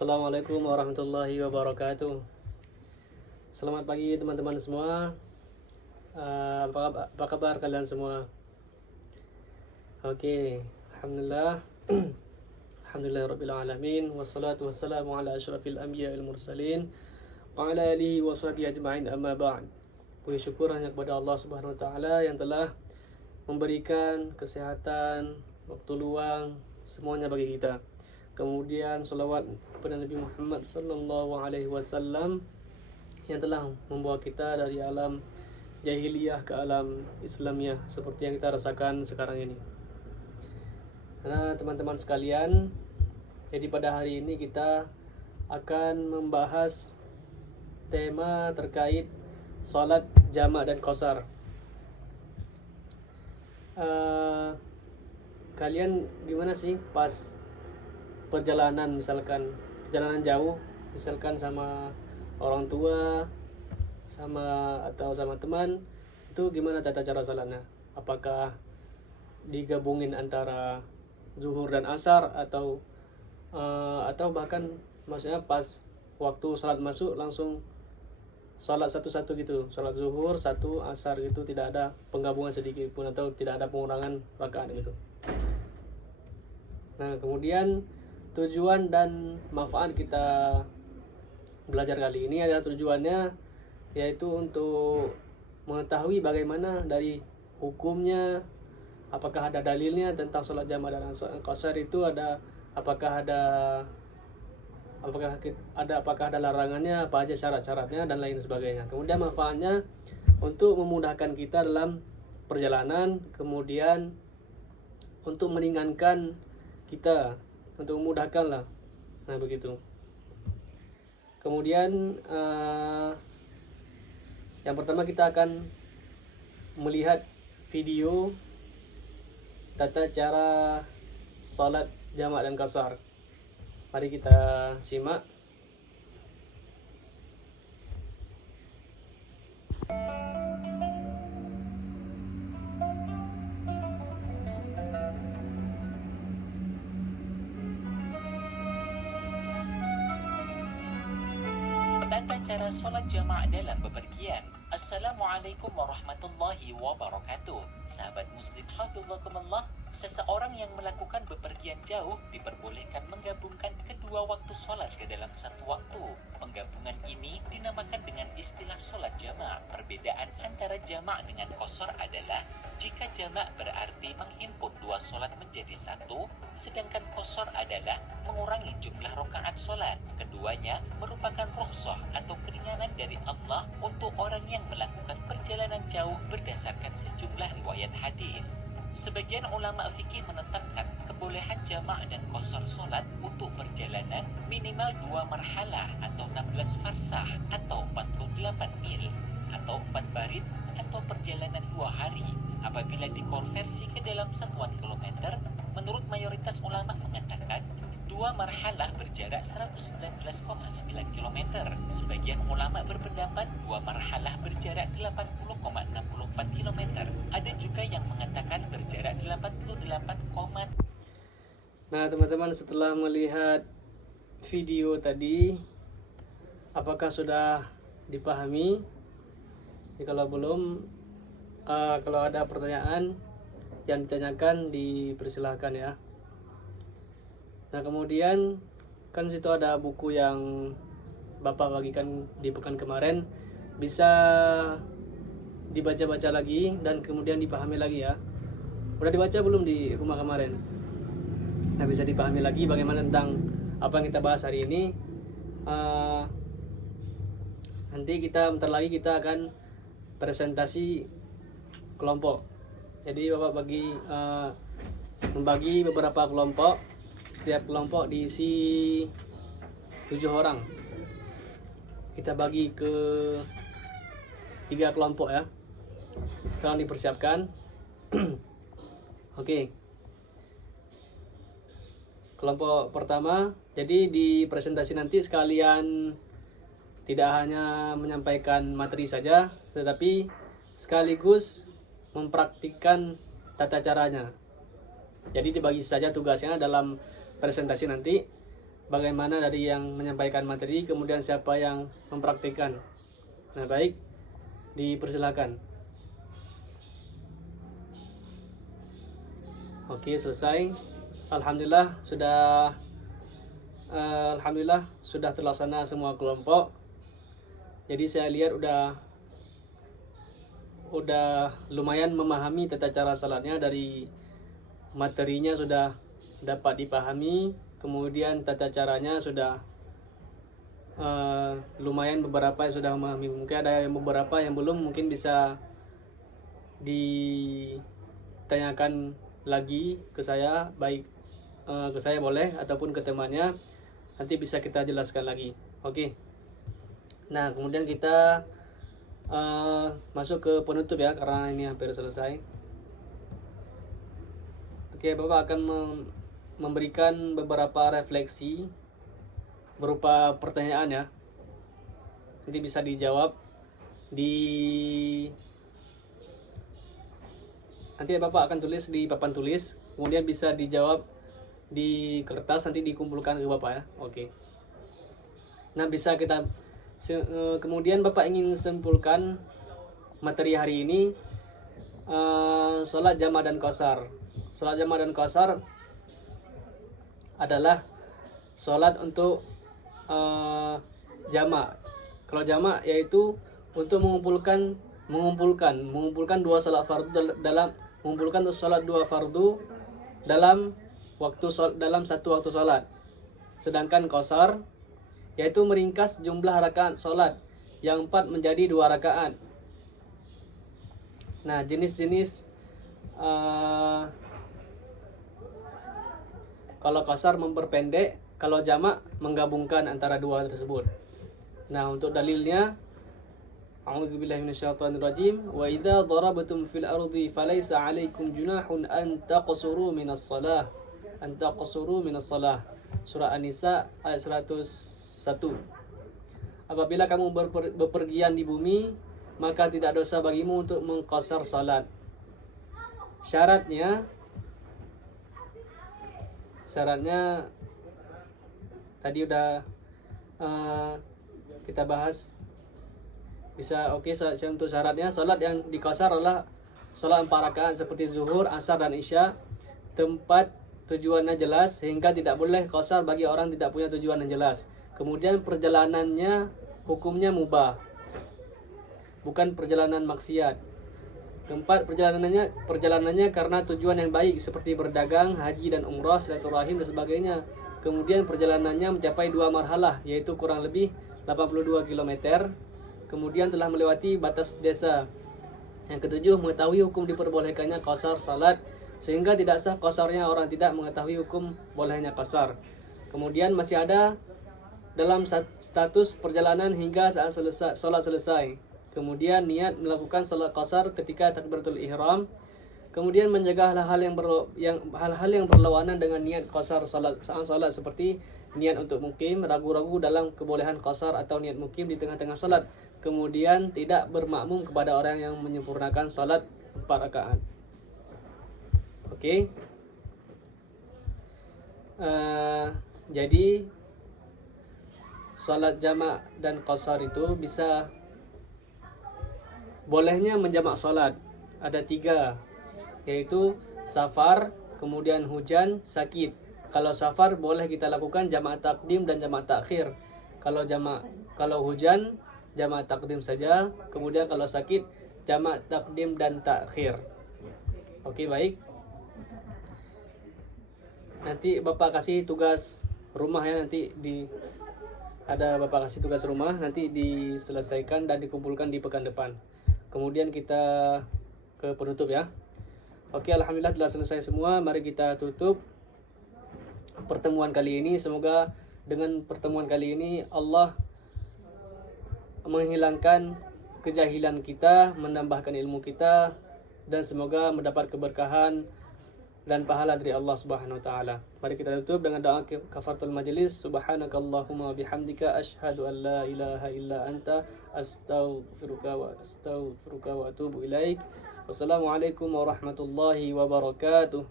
Assalamualaikum warahmatullahi wabarakatuh. Selamat pagi teman-teman semua. Apa kabar kalian semua? Oke, alhamdulillah. Alhamdulillahirabbil alamin wassalatu wassalamu ala asyrafil anbiya'il mursalin wa ala alihi wa sahbihi ajma'in, amma ba'd. Puji syukur hanya kepada Allah Subhanahu wa taala yang telah memberikan kesehatan, waktu luang semuanya bagi kita. Kemudian salawat kepada Nabi Muhammad sallallahu alaihi wasallam yang telah membawa kita dari alam jahiliyah ke alam Islamiyah seperti yang kita rasakan sekarang ini. Nah, teman-teman sekalian, jadi pada hari ini kita akan membahas tema terkait salat jamak dan qasar. Kalian gimana sih pas perjalanan, misalkan perjalanan jauh, misalkan sama orang tua, atau sama teman, itu gimana tata cara salatnya? Apakah digabungin antara zuhur dan asar atau bahkan maksudnya pas waktu salat masuk langsung salat satu-satu gitu, salat zuhur satu, asar gitu, tidak ada penggabungan sedikit pun atau tidak ada pengurangan rakaat gitu. Nah, kemudian tujuan dan manfaat kita belajar kali ini adalah tujuannya yaitu untuk mengetahui bagaimana dari hukumnya, apakah ada dalilnya tentang sholat jamak dan qasar itu apakah ada larangannya, apa aja syarat-syaratnya dan lain sebagainya. Kemudian manfaatnya untuk memudahkan kita dalam perjalanan, kemudian untuk meringankan kita, untuk memudahkan lah. Nah, begitu. Kemudian yang pertama kita akan melihat video tata cara salat jamak dan qasar. Mari kita simak. Tata cara sholat jamaah dalam bepergian. Assalamualaikum warahmatullahi wabarakatuh. Sahabat muslim hafizakumullah, seseorang yang melakukan bepergian jauh diperbolehkan menggabungkan kedua waktu sholat ke dalam satu waktu. Penggabungan ini dinamakan dengan istilah sholat jamak. Perbedaan antara jamak dengan qasar adalah jika jamak berarti menghimpun dua sholat menjadi satu, sedangkan qasar adalah mengurangi jumlah rakaat sholat. Keduanya merupakan rukhsah atau keringanan dari Allah untuk orang yang melakukan perjalanan jauh berdasarkan sejumlah riwayat hadis. Sebagian ulama fikih menetapkan kebolehan jamak dan qasar solat untuk perjalanan minimal 2 marhalah atau 16 farsah atau 48 mil atau 4 barit atau perjalanan 2 hari. Apabila dikonversi ke dalam satuan kilometer, menurut mayoritas ulama mengatakan 2 marhalah berjarak 119,9 km. Sebagian ulama berpendapat 2 marhalah berjarak 80,64 km. Ada juga yang mengatakan berjarak 88. Nah, teman-teman, setelah melihat video tadi, apakah sudah dipahami? Kalau belum, kalau ada pertanyaan yang ditanyakan dipersilahkan ya. Nah, kemudian kan situ ada buku yang Bapak bagikan di pekan kemarin, bisa dibaca-baca lagi dan kemudian dipahami lagi ya. Udah dibaca belum di rumah kemarin? Nah, bisa dipahami lagi bagaimana tentang apa yang kita bahas hari ini. Nanti bentar lagi kita akan presentasi kelompok. Jadi Bapak membagi beberapa kelompok. Setiap kelompok diisi 7 orang. Kita bagi ke 3 kelompok ya. Sekarang dipersiapkan. Oke. Kelompok pertama, jadi di presentasi nanti sekalian tidak hanya menyampaikan materi saja, tetapi sekaligus mempraktikkan tata caranya. Jadi dibagi saja tugasnya dalam presentasi nanti. bagaimana dari yang menyampaikan materi, kemudian siapa yang mempraktikkan. Nah, baik, dipersilakan. Oke, selesai. Alhamdulillah sudah terlaksana semua kelompok. Jadi saya lihat udah lumayan memahami tata cara salatnya, dari materinya sudah dapat dipahami, kemudian tata caranya sudah lumayan, beberapa yang sudah memahami. Mungkin ada yang beberapa yang belum, mungkin bisa ditanyakan lagi ke saya, baik ke saya boleh ataupun ke temannya, nanti bisa kita jelaskan lagi. Oke. Nah, kemudian kita masuk ke penutup ya, karena ini hampir selesai. Oke, Bapak akan memberikan beberapa refleksi berupa pertanyaan ya. Nanti bisa dijawab nanti Bapak akan tulis di papan tulis, kemudian bisa dijawab di kertas, nanti dikumpulkan ke Bapak ya. Oke. Nah, bisa kita kemudian Bapak ingin simpulkan materi hari ini, sholat jama' dan qashar. Sholat jama' dan qashar adalah sholat untuk jama'. Kalau jama' yaitu untuk mengumpulkan dua sholat fardu mengumpulkan sholat dua fardu dalam satu waktu sholat. Sedangkan qashar yaitu meringkas jumlah rakaat sholat yang 4 menjadi 2 rakaat. Nah, jenis-jenis kalau qashar memperpendek, kalau jama' menggabungkan antara dua tersebut. Nah, untuk dalilnya, a'udzubillahi minasyaitonirrajim, wa idza darabtum fil ardi falaysa 'alaikum junahun an taqsuru minas shalah. Surah An-Nisa ayat 101. Apabila kamu bepergian di bumi, maka tidak dosa bagimu untuk mengqashar salat. Syaratnya tadi udah kita bahas. Bisa oke. Untuk syaratnya, salat yang diqashar adalah salat 4 rakaat seperti zuhur, asar dan isya. Tempat tujuannya jelas, sehingga tidak boleh qashar bagi orang tidak punya tujuan yang jelas. Kemudian perjalanannya hukumnya mubah, bukan perjalanan maksiat. Tempat perjalanannya karena tujuan yang baik seperti berdagang, haji dan umrah, silaturahim dan sebagainya. Kemudian perjalanannya mencapai 2 marhalah, yaitu kurang lebih 82 km. Kemudian telah melewati batas desa. Yang ketujuh, mengetahui hukum diperbolehkannya qashar salat, sehingga tidak sah qasharnya orang tidak mengetahui hukum bolehnya qashar. Kemudian masih ada dalam status perjalanan hingga saat sholat selesai. Kemudian niat melakukan sholat qashar ketika takbiratul ihram. Kemudian menjaga hal-hal yang berlawanan dengan niat qashar saat sholat, seperti niat untuk mukim, ragu-ragu dalam kebolehan qashar atau niat mukim di tengah-tengah sholat. Kemudian tidak bermakmum kepada orang yang menyempurnakan sholat 4 rakaat. Oke. Jadi sholat jama' dan qashar itu bisa bolehnya menjamak sholat ada 3, yaitu safar, kemudian hujan, sakit. Kalau safar boleh kita lakukan jamak takdim dan jamak takhir. Kalau hujan jamak takdim saja, kemudian kalau sakit jamak takdim dan takhir. Oke, baik. Nanti Bapak kasih tugas rumah ya, Bapak kasih tugas rumah, nanti diselesaikan dan dikumpulkan di pekan depan. Kemudian kita ke penutup ya. Oke, alhamdulillah telah selesai semua. Mari kita tutup pertemuan kali ini. Semoga dengan pertemuan kali ini Allah menghilangkan kejahilan kita, menambahkan ilmu kita, dan semoga mendapat keberkahan dan pahala dari Allah Subhanahu wa taala. Mari kita tutup dengan doa kafaratul majelis. Subhanakallahumma bihamdika asyhadu an la ilaha illa anta astaghfiruka wa atubu ilaik. Wassalamualaikum warahmatullahi wabarakatuh.